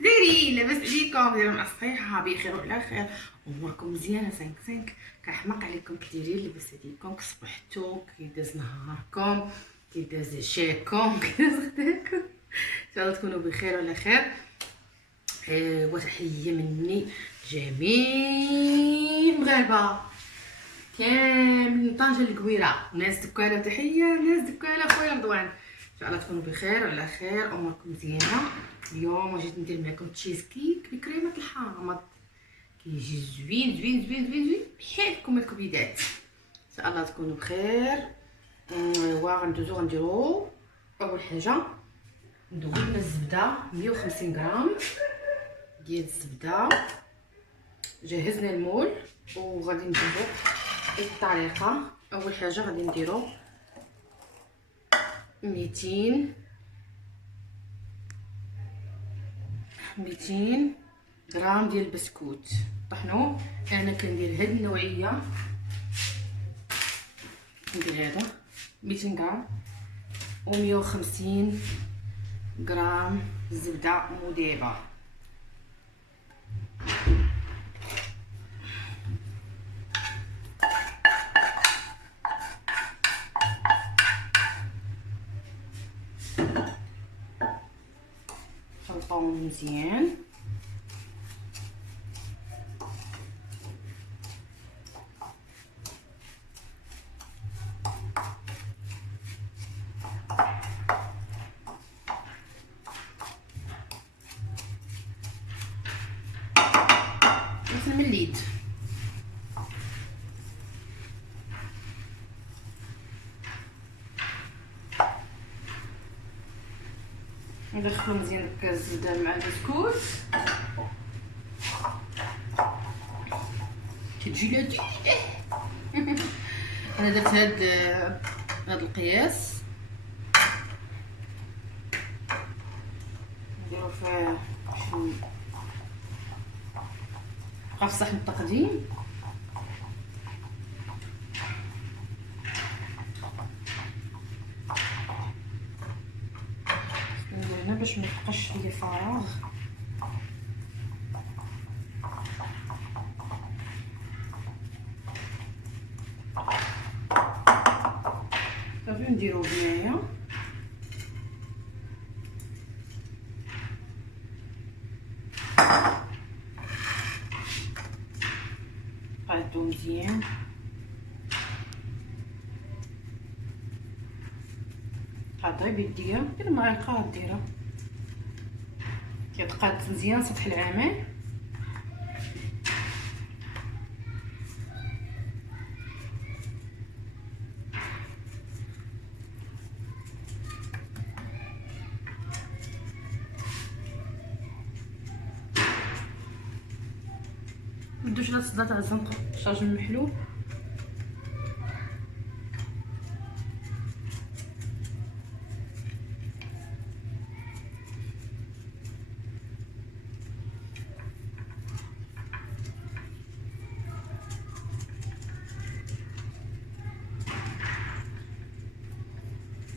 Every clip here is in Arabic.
دايرين لاباس عليكم؟ دايرين مع الصحيحه بخير وعلى خير، اموركم مزيانه 5 كنحماق عليكم كي دايرين لاباس عليكم كصبحتو كي داز نهاركم كي داز عشاكم كي داز غداكم ان شاء الله تكونوا بخير وعلى خير. وتحيه مني جميع المغاربه كامل طنجة الكبيره، ناس دكاله تحيه ناس دكاله خويا رضوان، ان شاء الله تكونوا بخير وعلى خير اموركم مزيانه. اليوم جيت ندير معكم تشيز كيك بكريمه الحامض، كيجي زوين زوين زوين زوين زوين بحال كم الكبيدات، ان شاء الله تكونوا بخير. غنديرو اول حاجه ندوبنا الزبده 150 غرام ديال الزبده، جهزنا المول وغادي نديرو الطريقه. اول حاجه غادي نديرو 200 غرام ديال البسكوت طحنوه. انا كندير هاد النوعيه، ندير هذا 200 غرام و 150 غرام زبده مذيبه. خلطوهم مزيان. مثل من اليد ندخلو مزيان داك الزبده مع البسكوت كتجي لذيذه. انا درت هاد القياس، نديرو فيه بقى في صحن التقديم. ندير هنا باش ميبقاش ليا فراغ. صافي نديرو بنايه قادو مزيان. غادي بيديا دير معلقه ديرها كيتقاد مزيان سطح العمل. مدوش لا تصدى تاع الزنقه شارج المحلول.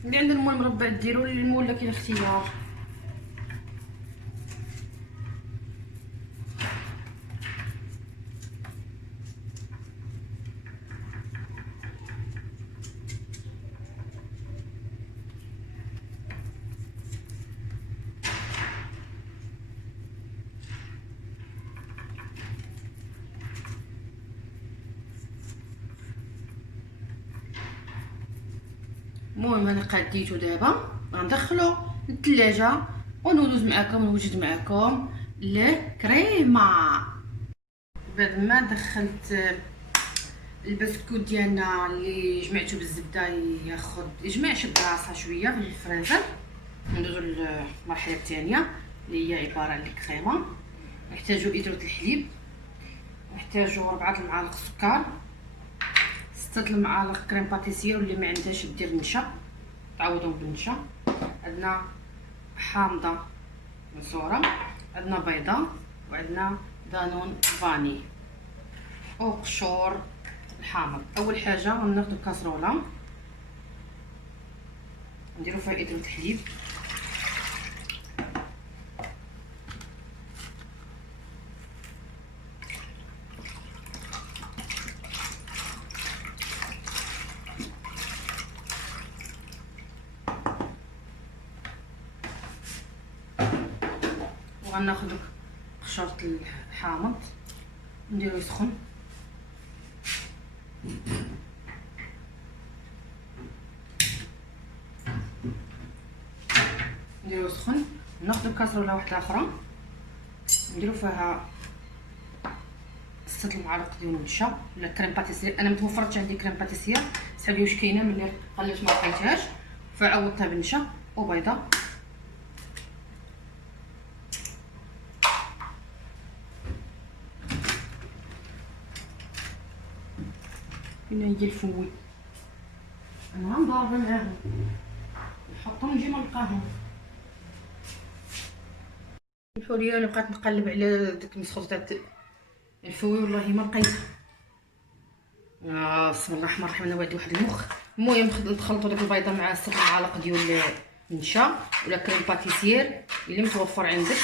اللي عند المول مربع ديروا لي المول، لكن اختيار. المهم انا قاديته دابا غندخلو للثلاجه وندوز معكم نوجد معكم الكريمه. بعد ما دخلت البسكوت ديالنا اللي جمعته بالزبده يجمع شي بلاصه شويه في الفريزر، ندوزو للمرحله الثانيه اللي هي عباره عن الكريمه. نحتاجو ادرة الحليب، نحتاجو 4 المعالق سكر، 6 المعالق كريم باتيسير، واللي ما عندهاش دير نشا تعوضوا بالنشا. عندنا حامضه مسوره، عندنا بيضه، وعندنا دانون فاني وقشور الحامض. اول حاجه غناخدو كاسروله نديرو فيها ادرة الحليب، وغناخدو قشرة الحامض نديرو يسخن. نديرو يسخن، ناخدو كاسرولة واحدة اخرى نديرو فيها 6 المعالق ديال النشا ولا كريم باتيسير. انا متوفرتش عندي كريم باتيسير، صحابي واش كاينه، ملي قلت ما لقيتهاش فعوضتها بالنشا وبيضه. هنا هي الفوي، انا نضارب معاهم نحطهم نجي ما نلقاهم. الفوليه انا بقيت نقلب على ديك المسخوط تاع الفوي والله ما لقيتها. بسم الله الرحمن الرحيم، انا واحد المخ. المهم نخلطوا ديك البيضه مع 6 معالق ديال النشا ولا كريم باتيسير اللي متوفر عندك،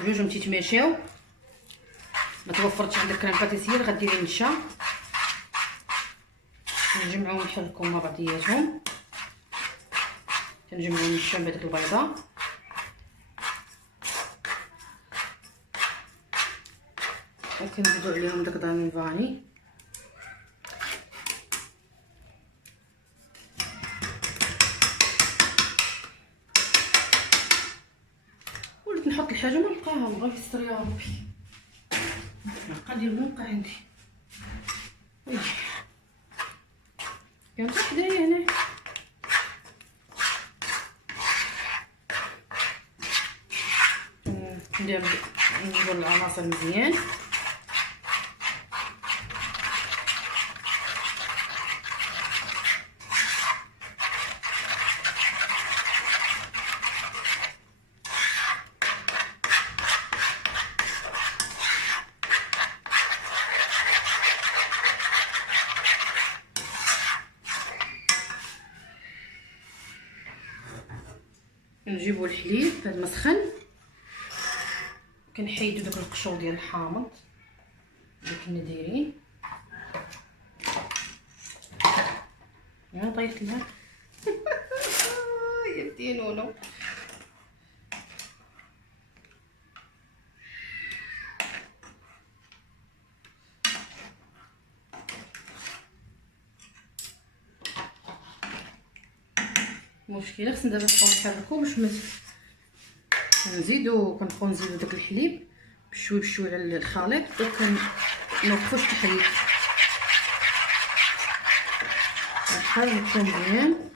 جوجهم تيتماشاو. ما توفرتش عندك كريم باتيسير غديري النشا، نجمعو ونحركهم مع بعضياتهم. كنجمعو النشا مع ديك البيضه وكنزيدو عليهم داك دانون فاني. وليت نحط الحاجه ما نلقاها، الله يستر يا ربي. نلقى ديال نلقى عندي كانت حدايا هنا. ندير نجبر العناصر مزيان. كنجيبو الحليب بعد ما سخن، كنحيدو داك القشور ديال الحامض اللي كنا دايرين. يا طيحت لها يا بتينونو. المشكله خصنا دابا نحركو باش نزيدو، كنبقاو نزيدو داك الحليب بشوي بشوي على الخليط وكنوقفوش التحريك. نحركو مزيان.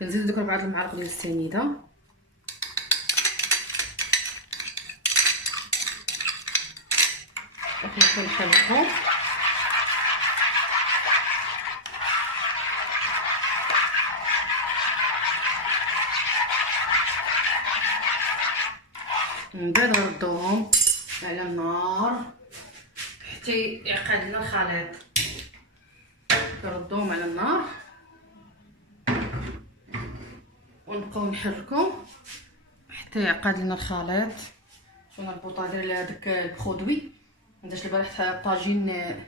كنزيدو ديك 4 المعالق ديال السنيده وكنحركو. من بعد نردوهم على النار حتى يعقد لنا الخليط. كنردوهم على النار ونبقاو نحركو حتى يعقد لنا الخليط. ونربطو على هذاك البرودوي. درت البارح الطاجين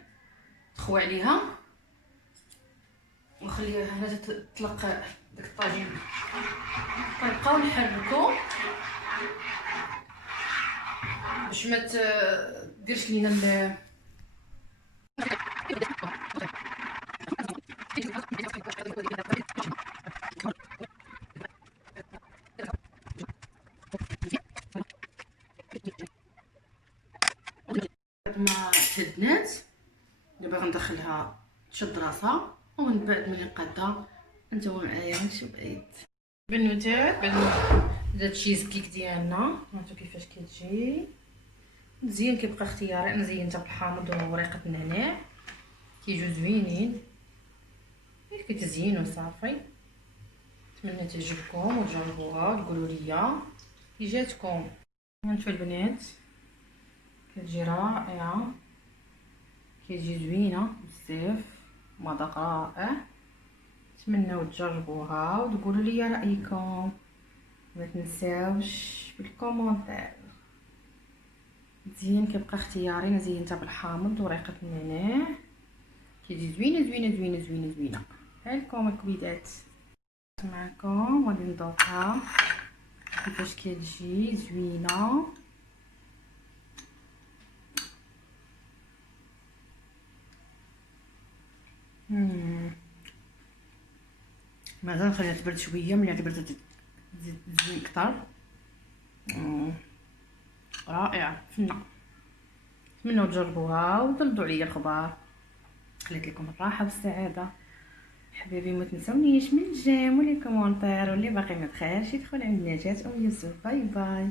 تخوى عليها ونخليها هنا تطلق داك الطاجين. كنبقاو نحركو باش ما تديرش لينا ما تهدنات. دابا غندخلها تشد راسها ومن بعد ملي نقادها نتوما معايا نشوف بعيد بنوتات. بعد ما هذا التشيز كيك ديالنا هانتو كيفاش كتجي مزيان. كيبقى اختياري، انا زينتها بالحامض وورقه النعناع كيجيو زوينين. غير كتزينوا صافي. نتمنى تعجبكم وتجربوها وتقولوا لي كي جاتكم. هانتو البنات كتجي رائعه، كتجي زوينه بزاف، مذاق رائع. نتمنى تجربوها وتقولوا لي رايكم. ما تنساوش بالكومونتير. التزيين كيبقى اختياري، انا زينتها بالحامض وريقه النعناع، كيجي زوينه زوينه زوينه زوينه زوينه. هالكم الكبيدات معكم، غادي نذوقها كيفاش كتجي زوينه. مازال نخليها تبرد شويه، ملي تبرد تزيد تزوين اكثر. رائعه فنه. نتمنوا تجربوها وتردوا عليا الخبر. خليت لكم الراحه والسعاده حبايبي. ما تنسونيش من الجيم ولي كومونتير، واللي باقي ما دخلش يدخل عند نجاة ام يوسف. باي باي.